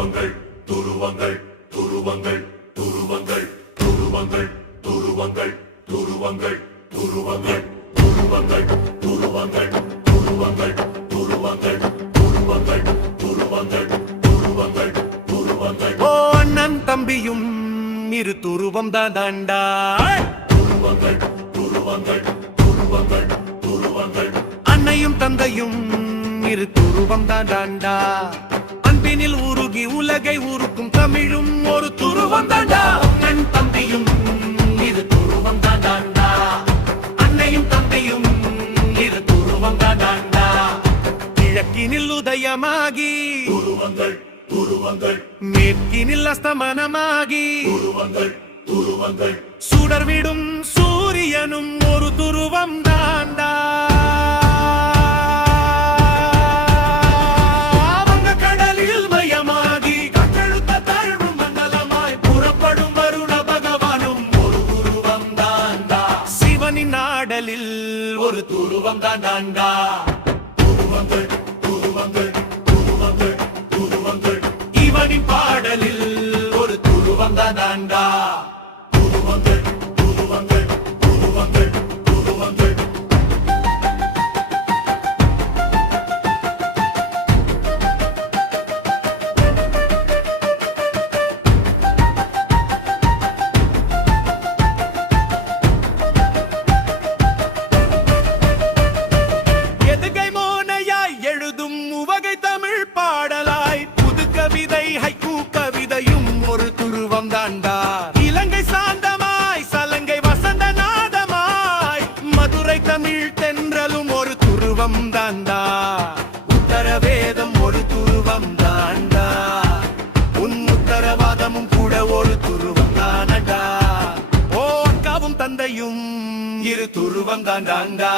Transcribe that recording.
துருவங்கள் துருவங்கள் துருவங்கள் துருவங்கள் துருவங்கள் துருவங்கள் துருவங்கள் துருவங்கள் துருவங்கள் துருவங்கள் துருவங்கள் துருவங்கள் துருவங்கள் துருவங்கள் துருவங்கள் துருவங்கள் ஓ அண்ணன் தம்பியும் இரு துருவம் தாண்டா துருவங்கள் துருவங்கள் துருவங்கள் துருவங்கள் அன்னையும் தந்தையும் இரு துருவம் தாண்டா அன்பினில் உருகி உலகை உருக்கும் தமிழும் ஒரு துருவம் தாண்டா அண்ணன் தம்பியும் இரு துருவம் தாண்டா அன்னையும் தந்தையும் இரு துருவம் தாண்டா கிழக்கினில் உதயமாகி துருவங்கள் துருவங்கள் மேற்கினில் அஸ்தமனமாகி துருவங்கள் துருவங்கள் சுடர்விடும் சூரியனும் ஒரு துருவம் தாண்டா அவங்க கடலில் மயமாகி கட்டெழுத்த தாழ்வு மண்டலமாய் புறப்படும் வருண பகவானும் ஒரு துருவம் தாண்டா சிவனின் ஆடலில் ஒரு துருவம் தாண்டா துருவங்கள் துருவங்கள் துருவங்கள் துருவங்கள் இவனின் பாடலில் ஒரு துருவம் தாண்டா துருவங்கள் துருவங்கள் துருவங்கள் துருவங்கள் எதுகை மோனையாய் எழுதும் உவகை தமிழ் பாடலாய் புது கவிதை ஹைக்கூ கவிதையும் ஒரு துருவம் தாண்டா இலங்கை சாந்தமாய் சலங்கை வசந்த நாதமாய் மதுரை தமிழ் தென்றலும் ஒரு துருவம் தாண்டா உத்தரவேதம் ஒரு துருவம் தாண்டா உன் உத்தரவாதமும் கூட ஒரு துருவம் தானடா ஓ அக்காவும் தந்தையும் இரு துருவம் தாண்டா